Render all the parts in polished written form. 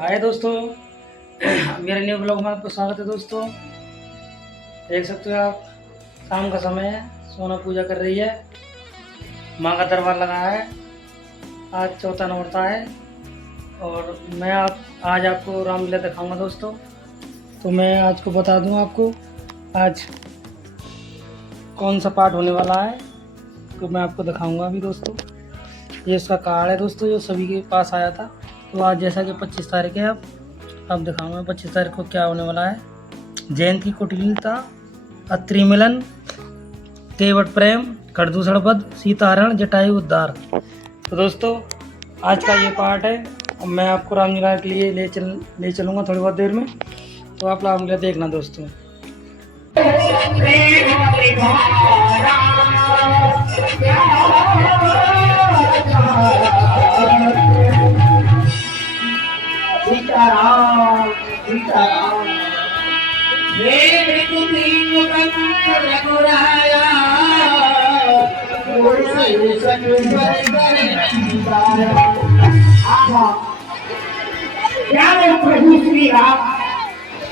हाय दोस्तों, मेरे new blog में आपका स्वागत है। दोस्तों देख सकते हो आप, शाम का समय है, सोना पूजा कर रही है, माँ का दरबार लगा है। आज चौथा नौरता है और मैं आज आपको रामलीला दिखाऊंगा। दोस्तों तो मैं आज को बता दूं आपको आज कौन सा पाठ होने वाला है, तो मैं आपको दिखाऊंगा अभी। दोस्तों ये उसका कार्ड है दोस्तों, जो सभी के पास आया था। तो आज जैसा कि 25 तारीख है, अब दिखाऊंगा 25 तारीख को क्या होने वाला है। जयंती कुटिलता, अत्रि मिलन, तेवट प्रेम, खरदूषण वध, सीताहरण, जटायु उद्धार। तो दोस्तों आज का ये पार्ट है। अब मैं आपको रामलीला के लिए ले चलूँगा थोड़ी बहुत देर में, तो आप रामलीला देखना दोस्तों। सीताराम सीताराम हे मृत्युदीन रघुराया क्या वो प्रभु श्री राम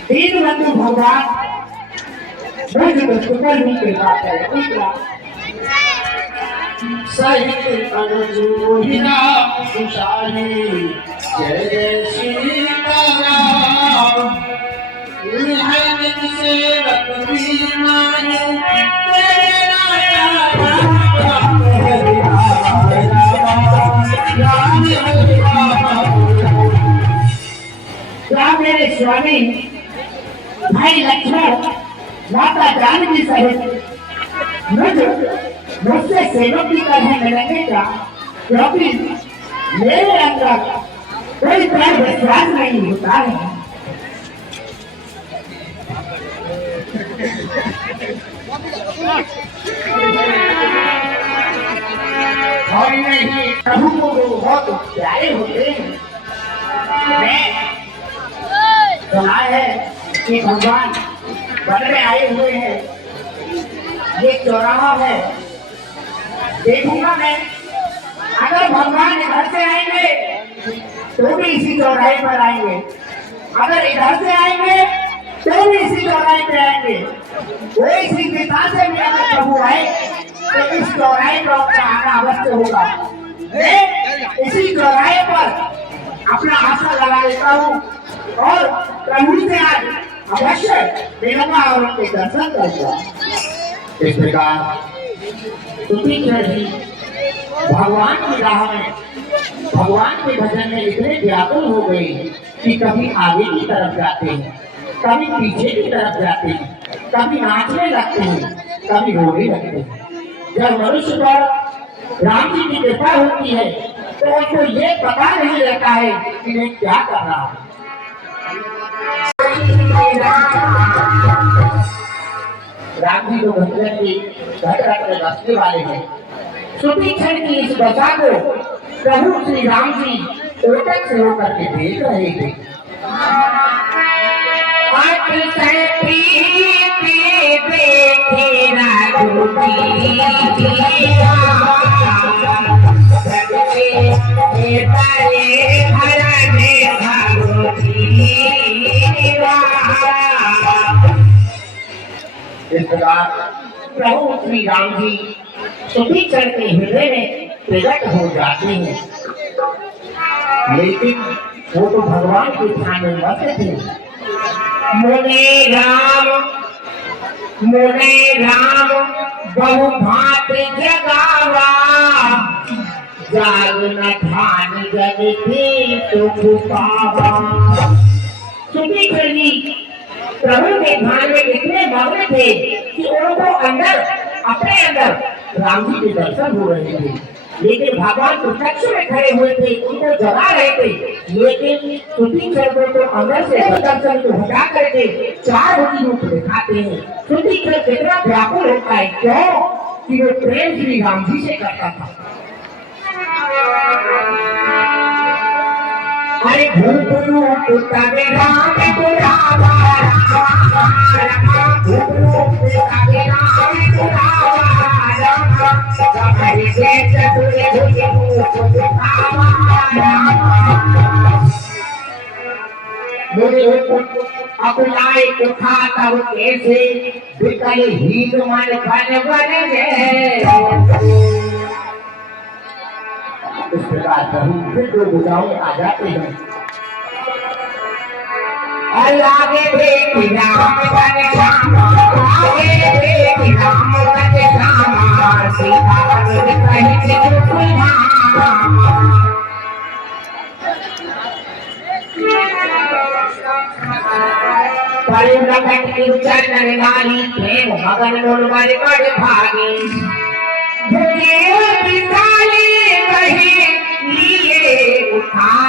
दीन बंधु भगवान सुपर भी कृपा करे सहित अनुजोहिना सुशाली जय जय श्री राम सेवक क्या मेरे स्वामी भाई लक्ष्मण माता जानकी सहित मुझसे सेवक की तरह मिलेंगे क्या? क्योंकि मेरे अंदर कोई तरह विश्वास नहीं होता है। और नहीं प्रभु को बहुत प्यारे होते हैं। सुना है कि भगवान वन में आए हुए हैं, ये चौराहा है, देखूंगा मैं। अगर भगवान इधर से आएंगे तो भी इसी चौराहे पर आएंगे, अगर इधर से आएंगे तो भी इसी चौराहे पे आएंगे। वो इसी दिशा से भी अगर प्रभु आए तो इस चौराहे पर उनका आना अवश्य होगा। मैं इसी चौराहे पर अपना आशा लगा लेता हूँ और प्रभु से आज अवश्य मिलूंगा और उनके दर्शन करूंगा। इस प्रकार भगवान की राह में, भगवान के भजन में इतने व्याकुल हो गए कि कभी आगे की तरफ जाते हैं, कभी पीछे की तरफ जाते हैं, कभी नाचने लगते हैं, कभी रोने लगते हैं। जब मनुष्य पर राम जी की कृपा होती है तो उनको ये पता नहीं रहता है कि मैं क्या कर रहा हूँ। राम जी तो भगवान की घर में बसने वाले हैं। श्रुति क्षण की इस दशा को प्रभु श्री राम जी ओटक से होकर के देख रहे थे। इस प्रकार प्रभु श्री राम जी सुखी चढ़ के हृदय में प्रकट हो जाते हैं, लेकिन वो तो भगवान के ध्यान में मस्त थे। मोने राम बहु भात जगावा, जाग न ठान जग थी तो पावा। सुखी चढ़ी प्रभु के ध्यान में इतने मग्न थे कि उनको अपने अंदर राम जी के दर्शन हो रहे थे, लेकिन भगवान प्रत्यक्ष में खड़े हुए थे, उनको जगा रहे थे। लेकिन श्रुति चरण को अंदर से दर्शन को हटा करके चार होती रूप दिखाते हैं। श्रुति चरण कितना व्याकुल होता है, क्यों कि वो प्रेम श्री राम जी से करता था। अरे भूत रूप तब राम बुलावा, भूत रूप तब राम बुलावा, हरि जय चतुर भुज मुख दिखावा। मुझे अकुलाए उठा तब कैसे बिकल हीर मन बन बन गए। इस प्रकार प्रभु फिर दो बुझाओं आ जाते हैं। आगे देख राम बन श्यामा, आगे देख राम बन श्यामा, सीता बन कहीं चंदन नारी प्रेम मगन मोर बड़े बड़े भागी लिए उठाई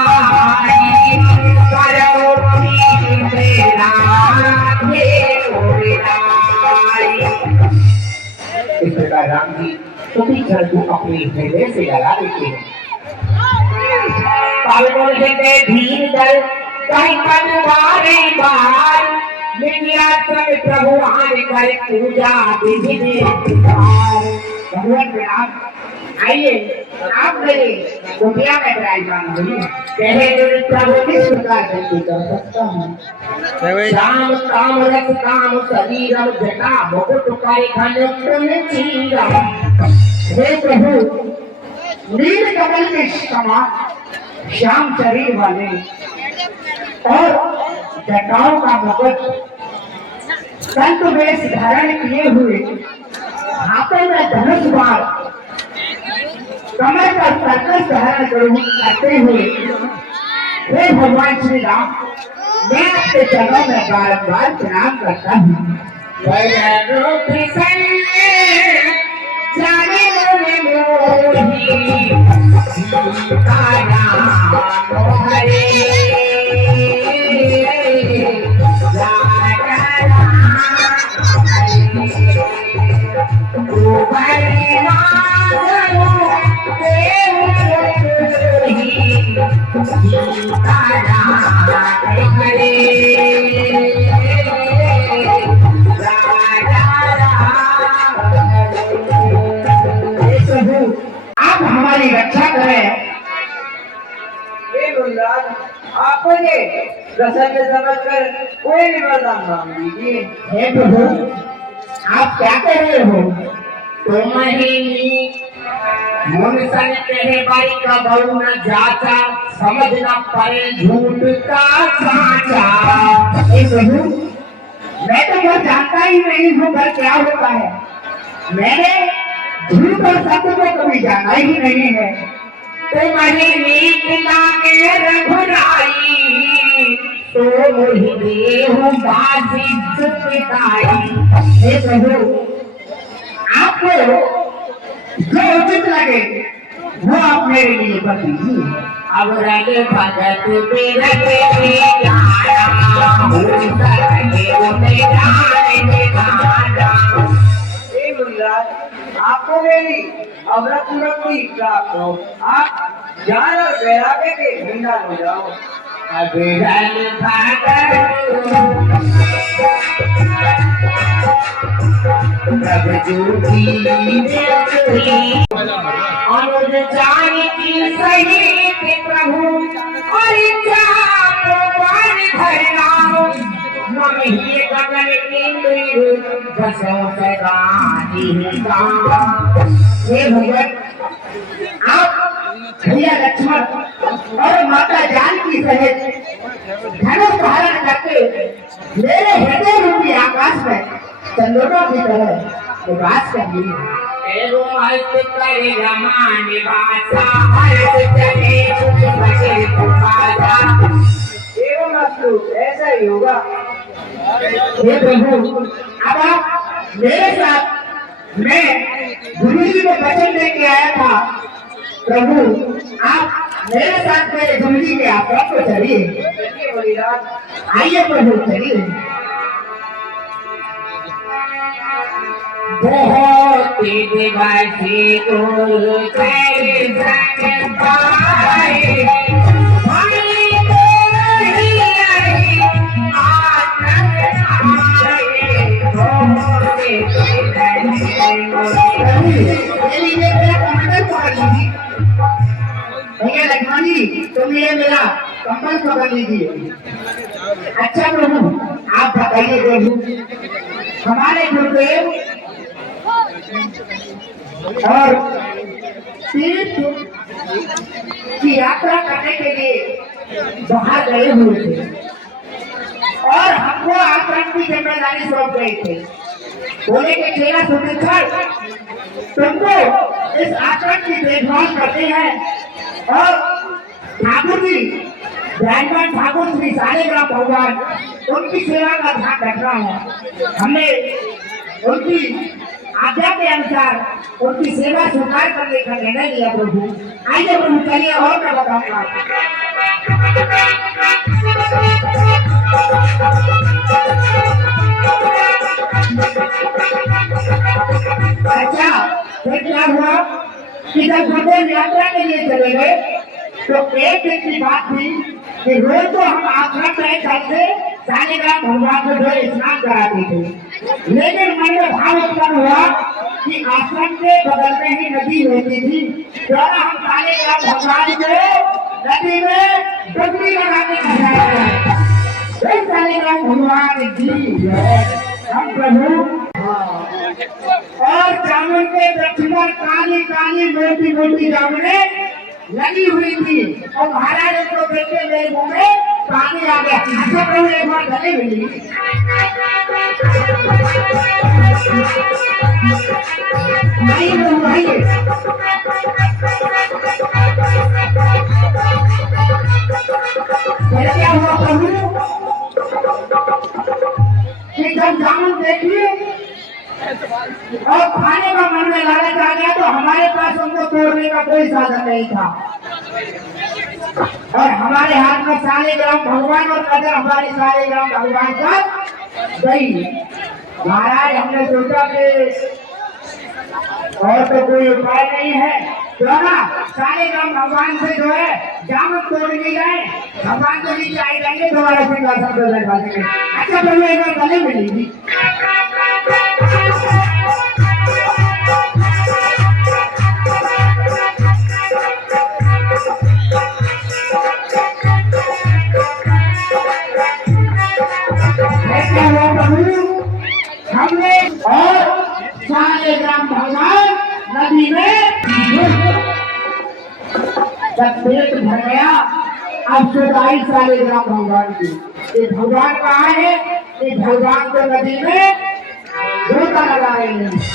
इस प्रकार राम जी सभी जल को अपने हृदय से लगा देते हैं। पावन हृदय धीर जल कहीं पनवारे बार प्रभु आने कर पूजा विधि भगवान प्रणाम। आइए आप मेरे कुटिया में विराजमान हुई कहे प्रभु किस प्रकार गति कर सकता हूँ। श्याम काम रस काम शरीरम जटा मुकुट पाई घन पुन चीरम। हे प्रभु नील कमल के समान श्याम शरीर वाले और जटाओं का मुकुट संत वेश धारण किए हुए हाथों में धनुष बाण कमर पर सर्कस धारण करते हुए हे भगवान श्री राम मैं आपके चरणों में बारंबार प्रणाम करता हूँ। आप हमारी रक्षा करें। आपने प्रसन्न समझकर कोई भी वरदान मांग लीजिए। हे प्रभु आप क्या कह रहे हो। तुम ही मन सन कहे बाई का बहु न जाचा समझ न पाए झूठ का साचा। हे प्रभु मैं तो यह जानता ही नहीं हूँ घर क्या होता है। मैंने झूठ और सत्य को कभी जाना ही नहीं है। तुम्हारी नीत लागे रघुराई तो मोहि देहु बाजी चुपिताई। हे प्रभु आपको जो उचित लगे वो आप मेरे लिए बता। अब रगे भगत बिरते आपको मेरी अवरत मुक्ति प्राप्त हो। आप ज्ञान और वैराग्य के भंडार हो जाओ। अनुज जानकी सहित प्रभु और गगन हे भगवान आप भैया लक्ष्मण और माता जानकी सहित धनुष धारण करके मेरे हृदय रूपी आकाश में चंद्रमा की तरह निवास कर लिए। ऐसा ही होगा। हे प्रभु अब आप मेरे साथ मैं गुरु जी को वचन लेके आया था। प्रभु आप मेरे साथ मेरे गुरु जी के आश्रम को चलिए। आइए प्रभु चलिए। बहुत दिवसी गुरु भैया लक्ष्मण जी तुम ये मेरा कंबल पकड़ लीजिए। अच्छा प्रभु, आप बताइए प्रभु, हमारे गुरुदेव और तीर्थ की यात्रा करने के लिए बाहर गए हुए थे और हमको आश्रम की जिम्मेदारी सौंप गए थे। बोले कि चेला सुमित्सर, तुमको इस आश्रम की देखभाल करते हैं और ठाकुर जी ब्राह्मण ठाकुर श्री सालेग्राम भगवान उनकी सेवा का ध्यान रखना है। हमने उनकी आज्ञा के अनुसार उनकी सेवा स्वीकार करने का निर्णय लिया प्रभु। आइए प्रभु, चलिए और मैं बताऊंगा। अच्छा, फिर क्या हुआ कि जब गुरुदेव यात्रा के लिए चले गए तो एक दिन की बात थी कि रोज तो हम आश्रम में चलते सालेग्राम भगवान को जो स्नान कराते थे, लेकिन मन में भाव उत्पन्न हुआ कि आश्रम के बगल में ही नदी होती थी, तो हम सालेग्राम भगवान को नदी में डुबकी लगाने सालेग्राम भगवान जी हम प्रभु। और जामुन के वृक्ष पर काली काली मोटी मोटी जामुनें लगी हुई थी और महाराज को देखते मेरे मुंह में पानी आ गया। अच्छा प्रभु, एक बार गले मिली। नहीं प्रभु, नहीं क्या हुआ प्रभु कि जब जामुन देखी और खाने का मन में लालच आ गया तो हमारे पास उनको तोड़ने का कोई साधन नहीं था और हमारे हाथ में सालेग्राम भगवान और नजर हमारे सालेग्राम भगवान का गई। महाराज, हमने सोचा कि और तो कोई उपाय नहीं है, तो ना सालेग्राम भगवान से जो है जामुन तोड़ ली जाए, भगवान को नीचे आई जाएंगे, दोबारा सिंहासन पर बैठा देंगे। अच्छा प्रभु, एक बार गले मिलेगी। हमने और सालेग्राम भगवान नदी में जब पेट भर गया, अब सुधाई सालेग्राम भगवान की। ये भगवान कहाँ है? ये भगवान को नदी में गोता लगा रहे हैं।